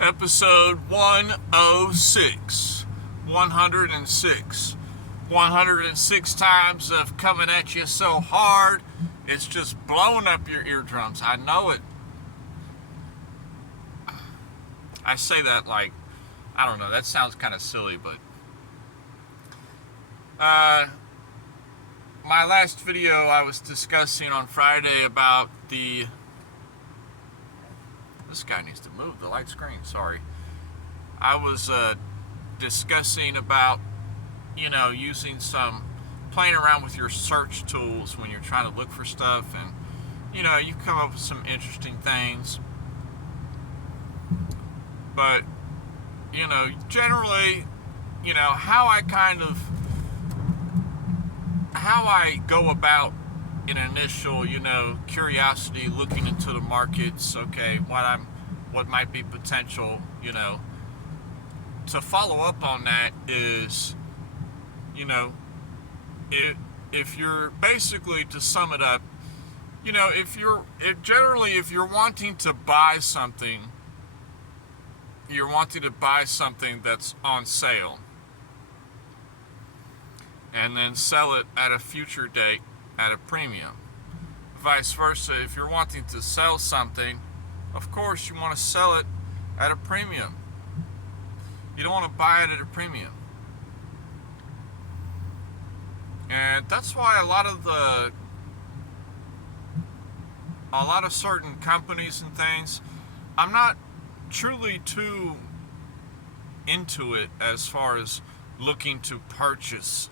Episode 106. 106. 106 times of coming at you so hard, it's just blowing up your eardrums. I know it. I say that like, I don't know, that sounds kind of silly, but my last video I was discussing on Friday about this guy needs to move the light screen, sorry. I was discussing about, playing around with your search tools when you're trying to look for stuff, and, you come up with some interesting things. But, generally, how I go about an initial, curiosity looking into the markets, okay, what might be potential, to follow up on that is, if you're basically, to sum it up, if you're wanting to buy something, you're wanting to buy something that's on sale and then sell it at a future date at a premium. Vice versa, if you're wanting to sell something, of course you want to sell it at a premium. You don't want to buy it at a premium. And that's why a lot of certain companies and things, I'm not truly too into it as far as looking to purchase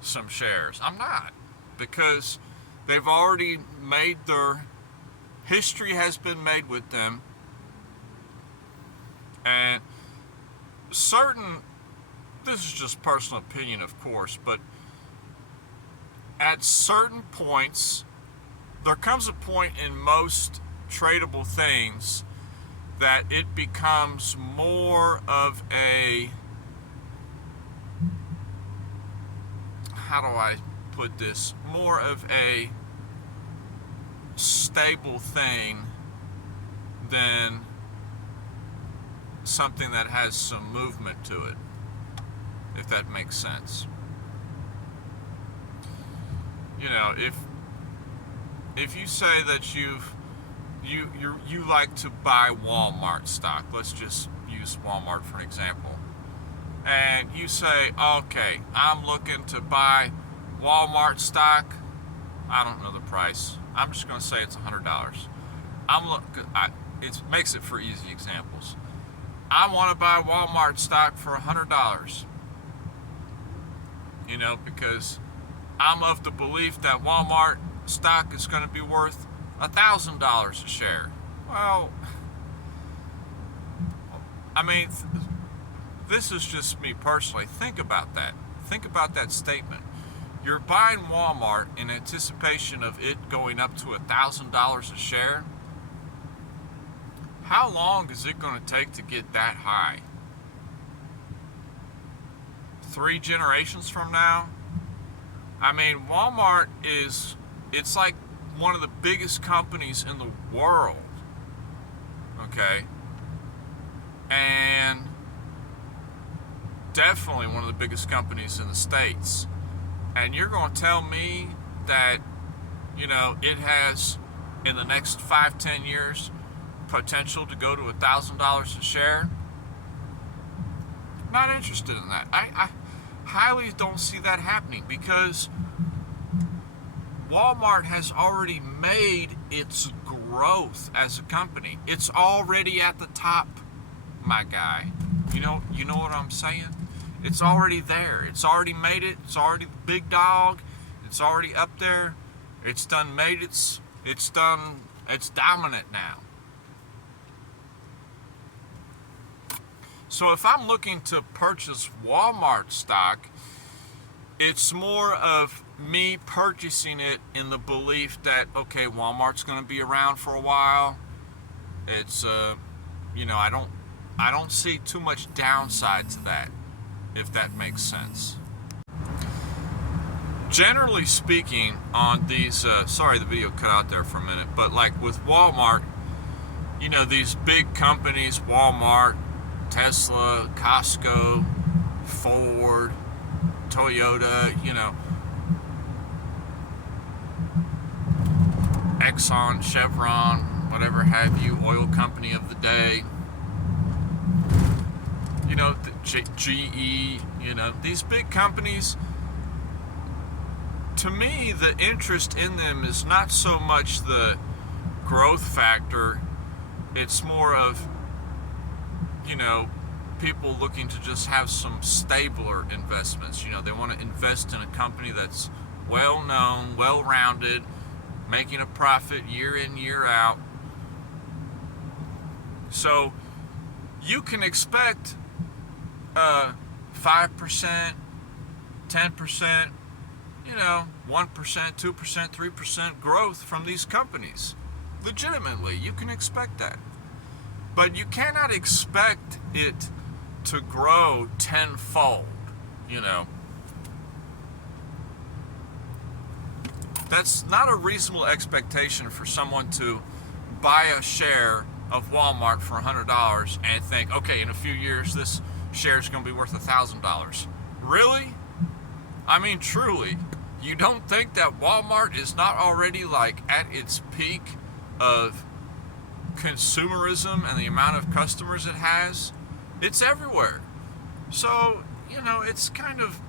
some shares. I'm not, because they've already made their history has been made with them, and this is just personal opinion, of course, but at certain points, there comes a point in most tradable things that it becomes more of a, how do I put this, more of a stable thing than something that has some movement to it, if that makes sense. If you say that you like to buy Walmart stock, let's just use Walmart for an example, and you say, okay, I'm looking to buy Walmart stock, I don't know the price, I'm just going to say it's $100. It makes it for easy examples. I want to buy Walmart stock for $100, because I'm of the belief that Walmart stock is going to be worth $1,000 a share. Well, this is just me personally. Think about that. Think about that statement. You're buying Walmart in anticipation of it going up to $1,000 a share. How long is it going to take to get that high? 3 generations from now? Walmart it's like one of the biggest companies in the world, okay? And definitely one of the biggest companies in the States. And you're going to tell me that, it has, in the next 5-10 years, potential to go to $1,000 a share? Not interested in that. I highly don't see that happening, because Walmart has already made its growth as a company. It's already at the top, my guy. You know what I'm saying? It's already there. It's already made it. It's already the big dog. It's already up there. It's dominant now. So if I'm looking to purchase Walmart stock, it's more of me purchasing it in the belief that, okay, Walmart's going to be around for a while. It's, I don't see too much downside to that, if that makes sense. Generally speaking, on these, sorry the video cut out there for a minute, but like with Walmart, these big companies, Walmart, Tesla, Costco, Ford, Toyota, Exxon, Chevron, whatever have you, oil company of the day, GE, these big companies. To me, the interest in them is not so much the growth factor. It's more of, people looking to just have some stabler investments. They want to invest in a company that's well known, well rounded, making a profit year in, year out. So you can expect 5%, 10%, 1%, 2%, 3% growth from these companies. Legitimately, you can expect that. But you cannot expect it to grow tenfold, That's not a reasonable expectation for someone to buy a share of Walmart for $100 and think, okay, in a few years this share is going to be worth $1,000. Really? I mean, truly, you don't think that Walmart is not already at its peak of consumerism and the amount of customers it has? It's everywhere. So, it's kind of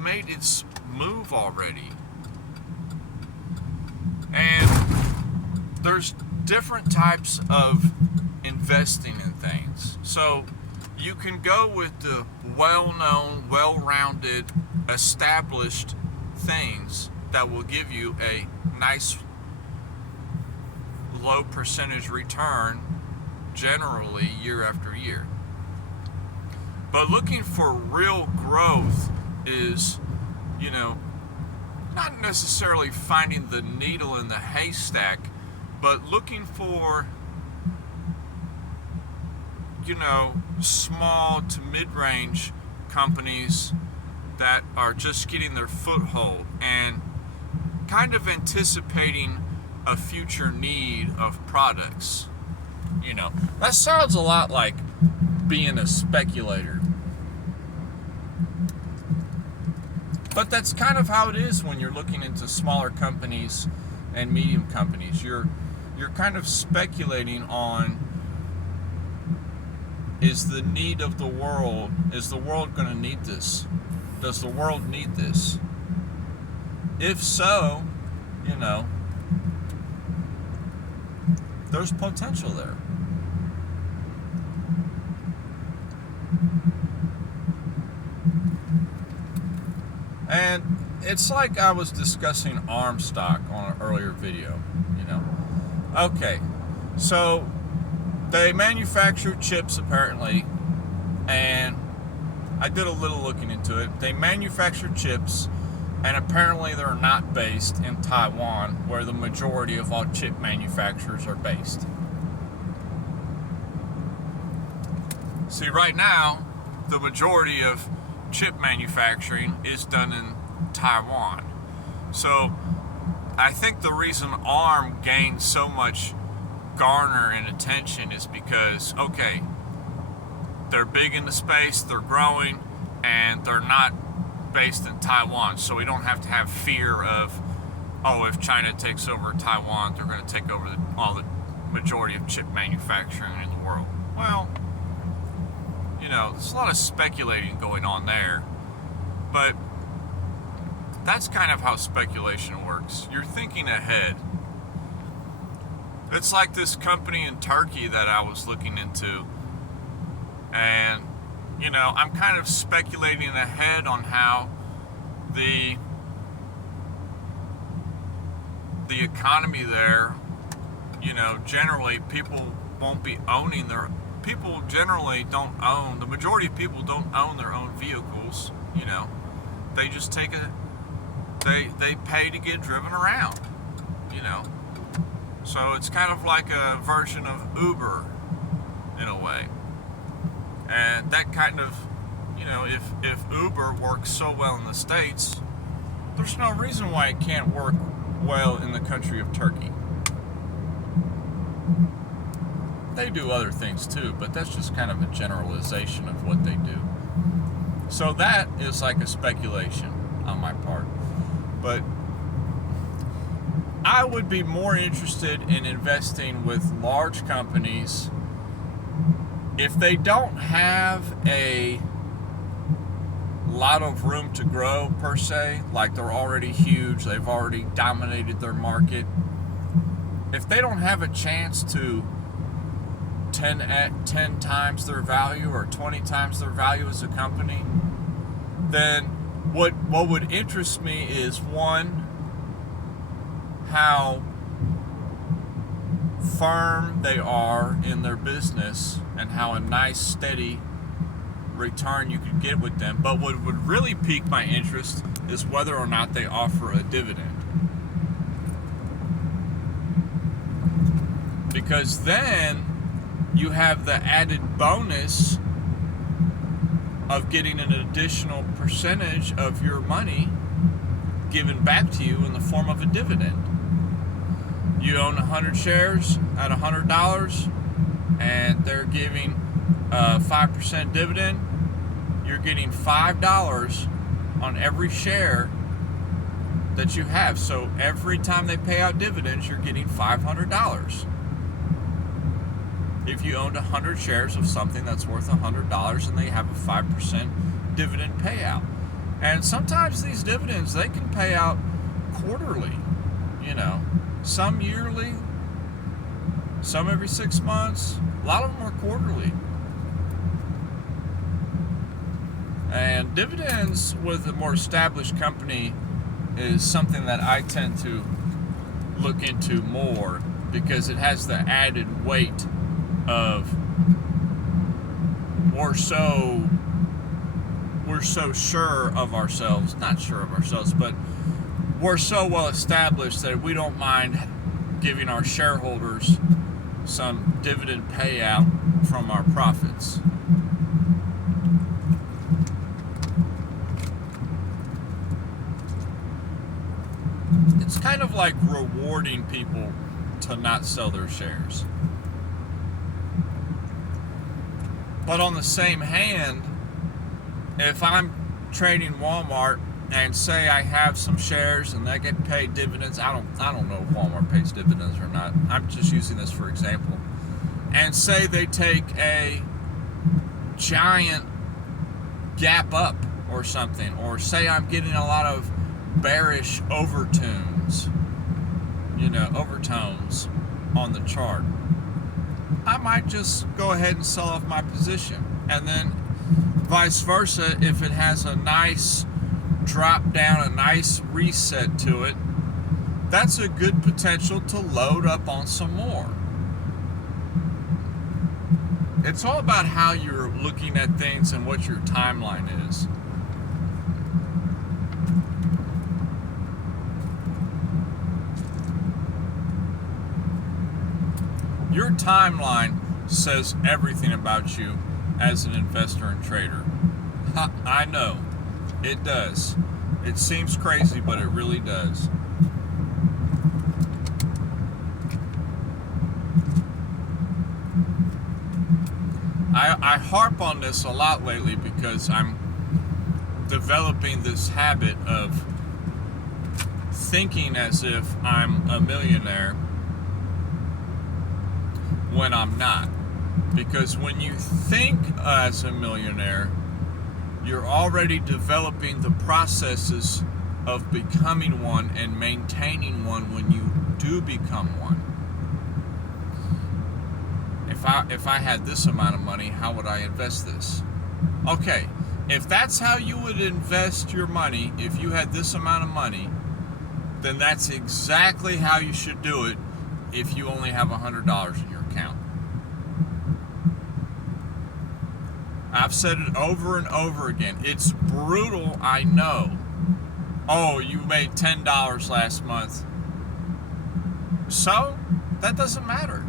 made its move already. And there's different types of investing in things. So you can go with the well-known, well-rounded, established things that will give you a nice low percentage return generally year after year. But looking for real growth is, not necessarily finding the needle in the haystack, but looking for, small to mid-range companies that are just getting their foothold and kind of anticipating a future need of products. That sounds a lot like being a speculator. But that's kind of how it is when you're looking into smaller companies and medium companies. You're kind of speculating on, is the need of the world, is the world going to need this? Does the world need this? If so, there's potential there. And it's like I was discussing ARM stock on an earlier video, Okay, so they manufacture chips apparently, and I did a little looking into it. They manufacture chips, and apparently they're not based in Taiwan, where the majority of all chip manufacturers are based. See, right now, the majority of chip manufacturing is done in Taiwan. So I think the reason ARM gained so much garner and attention is because, okay, they're big into space, they're growing, and they're not based in Taiwan, so we don't have to have fear of, if China takes over Taiwan, they're going to take over all the majority of chip manufacturing in the world. Well, there's a lot of speculating going on there, but that's kind of how speculation works. You're thinking ahead. It's like this company in Turkey that I was looking into, and I'm kind of speculating ahead on how the economy there, generally people won't be owning people generally don't own, the majority of people don't own their own vehicles, they just they pay to get driven around, so it's kind of like a version of Uber in a way. And that kind of, if Uber works so well in the States, there's no reason why it can't work well in the country of Turkey. They do other things too, but that's just kind of a generalization of what they do. So that is like a speculation on my part. But I would be more interested in investing with large companies if they don't have a lot of room to grow per se, like they're already huge, they've already dominated their market. If they don't have a chance to 10 times their value or 20 times their value as a company, then what would interest me is, one, how firm they are in their business and how a nice steady return you could get with them. But what would really pique my interest is whether or not they offer a dividend, because then you have the added bonus of getting an additional percentage of your money given back to you in the form of a dividend. You own 100 shares at $100 and they're giving a 5% dividend. You're getting $5 on every share that you have. So every time they pay out dividends, you're getting $500. If you owned 100 shares of something that's worth $100 and they have a 5% dividend payout. And sometimes these dividends, they can pay out quarterly, some yearly, some every 6 months. A lot of them are quarterly. And dividends with a more established company is something that I tend to look into more, because it has the added weight of we're so sure of ourselves, not sure of ourselves, but we're so well established that we don't mind giving our shareholders some dividend payout from our profits. It's kind of like rewarding people to not sell their shares. But on the same hand, if I'm trading Walmart and say I have some shares and they get paid dividends, I don't know if Walmart pays dividends or not. I'm just using this for example. And say they take a giant gap up or something, or say I'm getting a lot of bearish overtones on the chart, I might just go ahead and sell off my position. And then vice versa, if it has a nice drop down, a nice reset to it, that's a good potential to load up on some more. It's all about how you're looking at things and what your timeline is. Your timeline says everything about you as an investor and trader. I know, it does. It seems crazy, but it really does. I harp on this a lot lately because I'm developing this habit of thinking as if I'm a millionaire when I'm not. Because when you think as a millionaire, you're already developing the processes of becoming one and maintaining one when you do become one. If I had this amount of money, how would I invest this? Okay, if that's how you would invest your money, if you had this amount of money, then that's exactly how you should do it if you only have $100 in your account. I've said it over and over again. It's brutal, I know. Oh, you made $10 last month. So, that doesn't matter.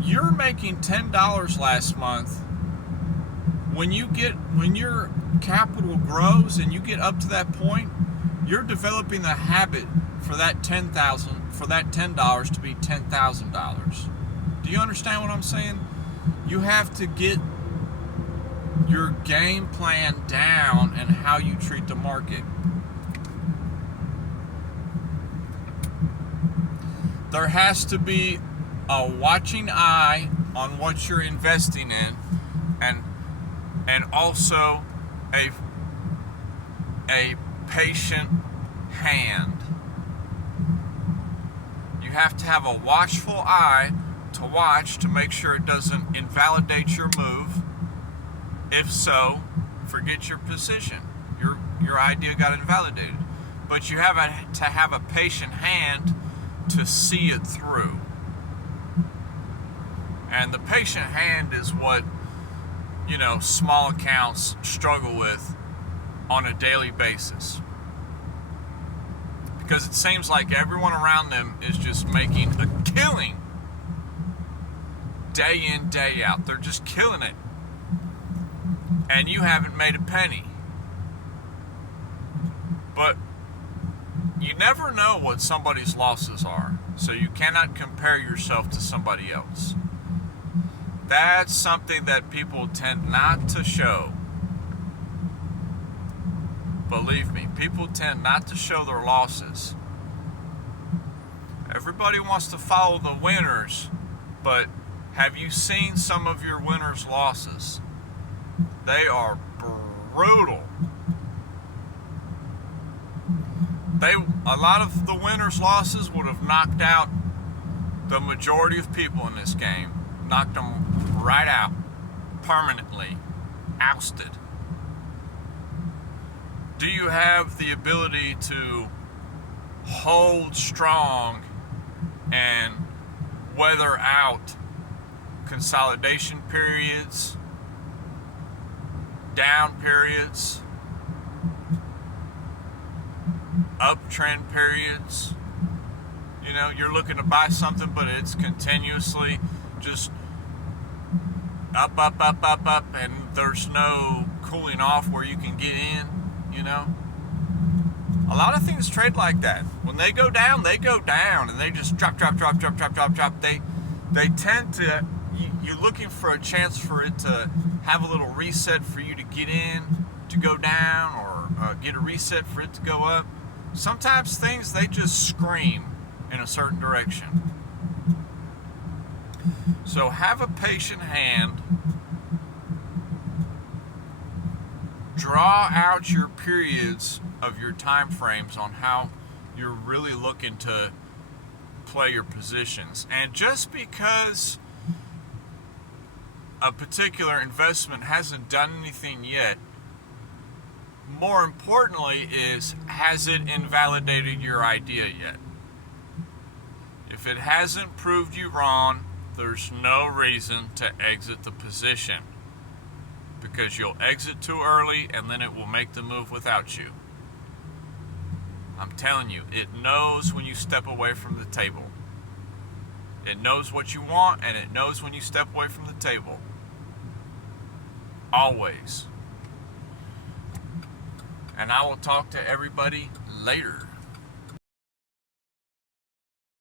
You're making $10 last month. When your capital grows and you get up to that point, you're developing the habit for that $10 to be $10,000. Do you understand what I'm saying? You have to get your game plan down and how you treat the market. There has to be a watching eye on what you're investing in, and also a patient hand. You have to have a watchful eye to watch to make sure it doesn't invalidate your move. If so, forget your position. Your idea got invalidated. But you have to have a patient hand to see it through. And the patient hand is what, small accounts struggle with on a daily basis. Because it seems like everyone around them is just making a killing day in, day out. They're just killing it. And you haven't made a penny. But you never know what somebody's losses are, so you cannot compare yourself to somebody else. That's something that people tend not to show. Believe me, people tend not to show their losses. Everybody wants to follow the winners, but have you seen some of your winners' losses? They are brutal. A lot of the winners' losses would have knocked out the majority of people in this game. Knocked them right out. Permanently. Ousted. Do you have the ability to hold strong and weather out consolidation periods, down periods, uptrend periods? You're looking to buy something, but it's continuously just up, and there's no cooling off where you can get in. A lot of things trade like that. When they go down, and they just drop. They tend to, you're looking for a chance for it to have a little reset for you to get in, to go down, or get a reset for it to go up. Sometimes things, they just scream in a certain direction. So have a patient hand. Draw out your periods of your time frames on how you're really looking to play your positions. And just because a particular investment hasn't done anything yet, more importantly is, has it invalidated your idea yet? If it hasn't proved you wrong, there's no reason to exit the position, because you'll exit too early and then it will make the move without you. I'm telling you, it knows when you step away from the table. It knows what you want, and it knows when you step away from the table. Always. And I will talk to everybody later.